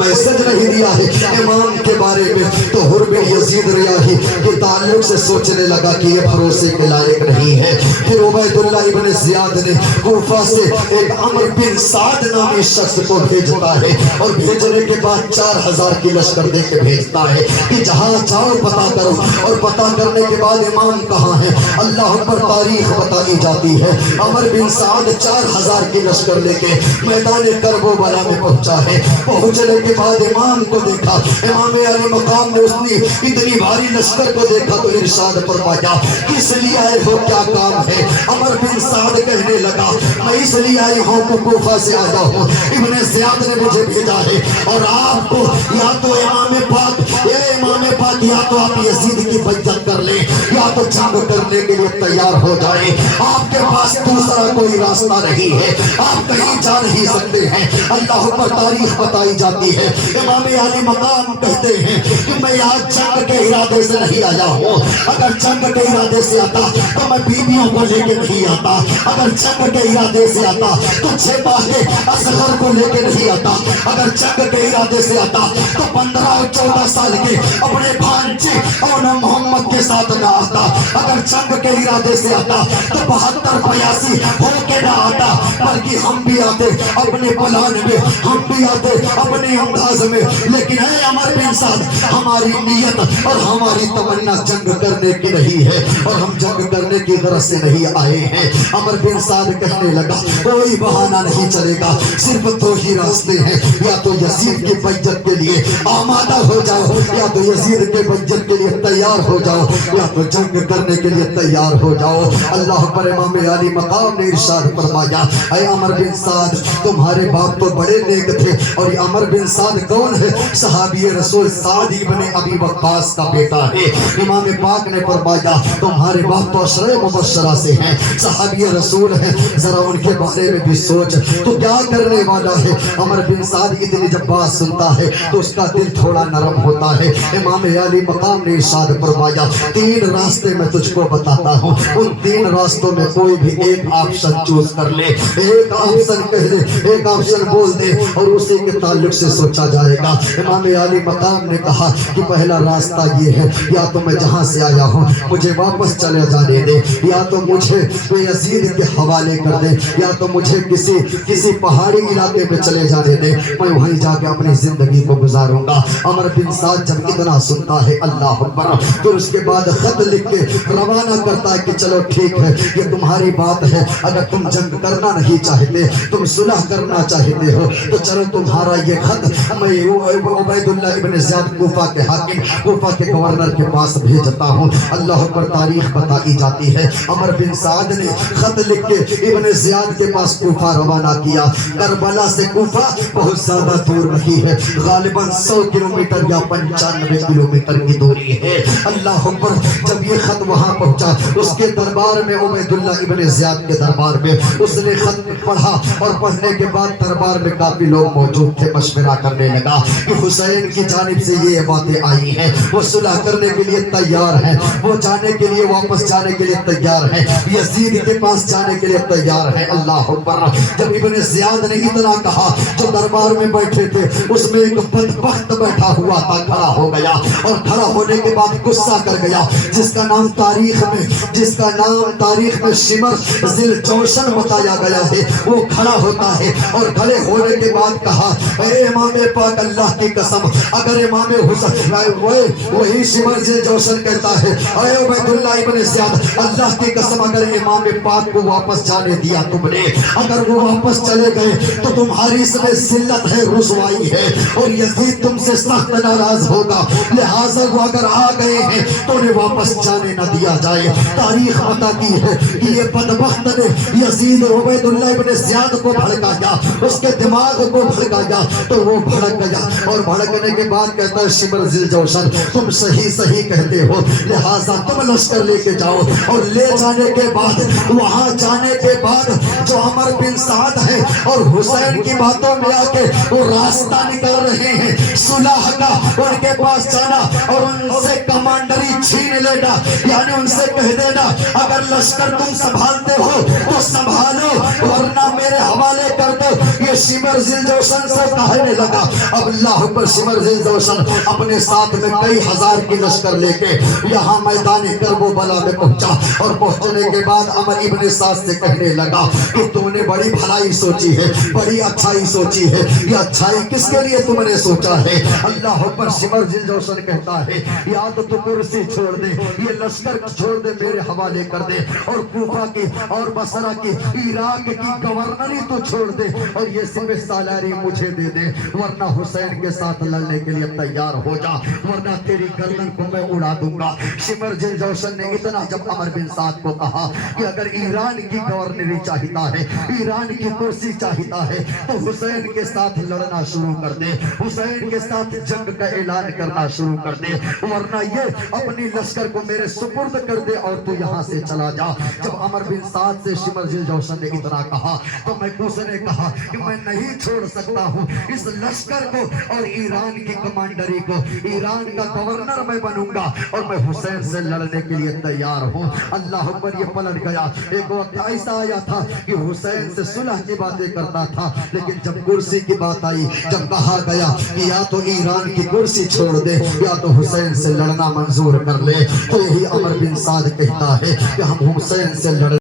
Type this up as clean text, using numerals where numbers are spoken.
Message नहीं दिया है इमाम के बारे में, तो हुर बिन यजीद रियाही के ताल्लुक से सोचने लगा कि ये भरोसे के लायक नहीं है। फिर उबैदुल्लाह इब्न ज़ियाद ने कूफा से एक अमर बिन साद नामी शख्स को भेजता है और भेजने के बाद 4000 की लश्कर दे के भेजता है कि जहाँ जाओ पता करो, और पता करने के बाद इमाम कहाँ है अल्लाह पर तारीख बताई जाती है। अमर बिन साद 4000 की लश्कर लेके मैदान करबला में पहुंचा है। पहुंचने के बाद इमाम को देखा, इमाम अली मकाम ने उसने इतनी भारी लश्कर को देखा तो इरशाद फरमाया, किस लिए आए हो, क्या काम है? अमर बिन साद कहने लगा, मैं इसलिए आई हूँ कि कूफा से आया हूँ, इब्न ज़ियाद ने मुझे भेजा है और आपको या तो इमाम पाक या तो आप यजीद की बेइज्जत कर लें या तो जंग करने के लिए तैयार हो जाए। आपके पास दूसरा कोई रास्ता नहीं है, आप कहीं जा नहीं सकते हैं। अल्लाह पर तारीख बताई जाती है। इमाम अली मकाम कहते हैं कि मैं यहाँ जंग के इरादे से नहीं आया हूँ, अगर जंग के इरादे से आता तो मैं बीवियों को लेके नहीं आता, अगर जंग के इरादे से आता तो 6 माहे असगर को लेके नहीं आता, अगर जंग के इरादे से आता तो 15 और 14 साल के अपने भांजे और मोहम्मद के साथ ना आता, अगर जंग के इरादे से आता तो 72-82 होके ना आता, बल्कि हम भी आते अपने प्लान में, हम भी आते अपने अंदाज में। लेकिन है अमर बिन साद, हमारी नीयत और हमारी तमन्ना जंग करने की नहीं है और हम जंग करने की गरज से नहीं आए हैं। अमर बिन साद कहने लगा, कोई बहाना नहीं चलेगा, सिर्फ 2 ही रास्ते हैं, या तो यजीद की बेइज्जत के लिए आमादा हो जाओ, या तो यजीद के बेइज्जत के लिए तैयार हो जाओ, या तो जंग करने के लिए तैयार हो जाओ। अल्लाह पर इमाम अली मकाम ने इरशाद फरमाया, ऐ अमर बिन साद, तुम्हारे बाप तो बड़े नेक थे। और ये अमर बिन साद कौन है? सहाबी रसूल साद इब्न अबी वक्कास का बेटा है। इमाम पाक ने फरमाया, तुम्हारे बाप तो अशरे मुबश्शरा से हैं, सहाबी रसूल हैं, जरा उनके बारे में भी सोच, तो क्या करने वाला है? अमर बिन साद इतनी जब बात सुनता है तो उसका दिल थोड़ा नरम होता है। इमाम अली मकाम ने इरशाद फरमाया, 3 रास्ते मैं तुझको बताता हूँ, उन 3 रास्तों में कोई भी एक ऑप्शन चूज कर ले, एक ऑप्शन कह दे, एक ऑप्शन बोल दे और उसी के ताल्लुक से सोचा जाएगा। इमाम अली मकाम ने कहा कि पहला रास्ता ये है, या तो मैं जहाँ से आया हूँ मुझे वापस चले जाने दे, या तो मुझे यजीद के हवाले कर दे, या तो मुझे किसी पहाड़ी इलाके में चले जाने दे, मैं वहीं जाके अपनी जिंदगी को गुजारूंगा। अमर बिन साद जब इतना सुनता है अल्लाह अकबर, फिर उसके बाद खत लिख के रवाना करता है कि चलो ठीक है, ये तुम्हारी बात है, अगर तुम जंग करना नहीं चाहते, तुम सुलह करना चाहते हो तो चलो तुम्हारा ये खत मैं उबैदुल्लाह इब्न ज़ियाद कूफा के हाकिम, कूफा के गवर्नर के पास भेजता हूँ। अल्लाह पर तारीख बताई जाती है, अमर बिन साद ने खत लिख के इब्न ज़ियाद के पास कूफा रवाना किया। करबला से कूफा बहुत ज्यादा दूर नहीं है, गालिबन 100 किलोमीटर या 95 किलोमीटर की दूरी है। अल्लाह अकबर, जब ये खत वहां पहुंचा उसके दरबार में, उबैदुल्लाह इब्न ज़ियाद के दरबार में, उसने खत पढ़ा और पढ़ने के बाद दरबार में काफी लोग मौजूद थे। मशवरा करने लगा कि हुसैन की जानिब से ये बातें आई हैं, वो सुलह करने के लिए तैयार हैं, वो जाने के लिए, वापस जाने के लिए तैयार हैं, यजीद के पास जाने के लिए तैयार हैं। अल्लाह अकबर, जब इब्न ज़ियाद ने इतना कहा, जो दरबार में बैठे थे उसमें एक बदबख्त बैठा हुआ था, खड़ा हो गया और खड़ा होने के बाद गुस्सा कर गया, जिसका नाम तारीख में शिमर ज़िल जौशन बताया गया है। वो खड़ा होता है और खड़े होने के बाद कहा, इमाम पाक अल्लाह की कसम, अगर इमाम हुसैन, वही शिमर ज़िल जौशन कहता है, अरे उबैदुल्लाह इब्न ज़ियाद, अल्लाह की कसम अगर इमाम पाक को वापस जाने दिया तुमने, अगर वो वापस चले गए तो तुम्हारी इसमें जिल्लत है, रुसवाई है और यजीद तुमसे सख्त नाराज होगा, लिहाजा वो अगर आ गए हैं तो उन्हें वापस जाने न दिया जाए। तारीख बताती है कि ये बदबख्त ने यजीद और उबैदुल्लाह इब्न ज़ियाद को भड़काया, उसके दिमाग को भड़काया, तो वो भड़क गया और भड़कने के बाद कहता है, शिमर ज़िल जौशन, तुम सही कहते हो, लिहाजा तुम लश्कर लेके जाओ। और ले जाने के बाद, वहां जाने के बाद जो अमर बिन साद है और हुसैन की बातों में आके वो रास्ता निकाल रहे हैं सुलह का, उनके पास जाना और उनसे कमांडरी छीन मिलेगा। यानी उनसे कह देना अगर लश्कर तुम संभालते हो तो संभालो, वरना मेरे हवाले कर दो। ये शिमर जिल जोशन से कहने लगा। अब अल्लाह पर शिमर जिल जोशन अपने साथ में कई हजार की लश्कर लेके यहाँ मैदान करबला में पहुंचा, और पहुंचने के बाद अमर इब्ने साद से कहने लगा कि तुमने बड़ी भलाई सोची है, बड़ी अच्छाई सोची है। ये अच्छाई किसके लिए तुमने सोचा है? अल्लाह पर शिमर जिल जोशन कहता है या तो तू कुर्सी छोड़ दे, ये लश्कर छोड़ दे, मेरे हवाले कर दे, और कूफा की और बसरा की इराक की गवर्नरी तो छोड़ दे, और ये सिर्फ सालारी मुझे दे दे, वरना हुसैन के साथ लड़ने के लिए तैयार हो जा, वरना तेरी गर्दन को मैं उड़ा दूंगा। शिमर जिल जोशन ने इतना जब अमर बिन साद को कहा कि अगर ईरान की गवर्नरी चाहता है, ईरान की कुर्सी चाहता है, तो हुसैन के साथ लड़ना शुरू कर दे, हुसैन के साथ जंग का ऐलान करना शुरू कर दे, वरना ये अपनी लश्कर को मेरे सुपुर्द कर दे और तू यहाँ से चला जा। जब अमर बिन साद से शिमर जिल जोशन ने इतना कहा तो महफूज ने कहा कि मैं नहीं छोड़ सकता हूँ इस लश्कर को और ईरान की कमांडरी को, ईरान का गवर्नर मैं बनूंगा और मैं हुसैन से लड़ने के लिए तैयार हूँ। अल्लाह पर ये पलट गया। एक वक्त ऐसा आया था कि हुसैन से सुलह की बातें करता था, लेकिन जब कुर्सी की बात आई, जब कहा गया कि या तो ईरान की कुर्सी छोड़ दे या तो हुसैन से लड़ना मंजूर कर ले, तो यही अमर बिन साद कहता है कि हम हुसैन से लड़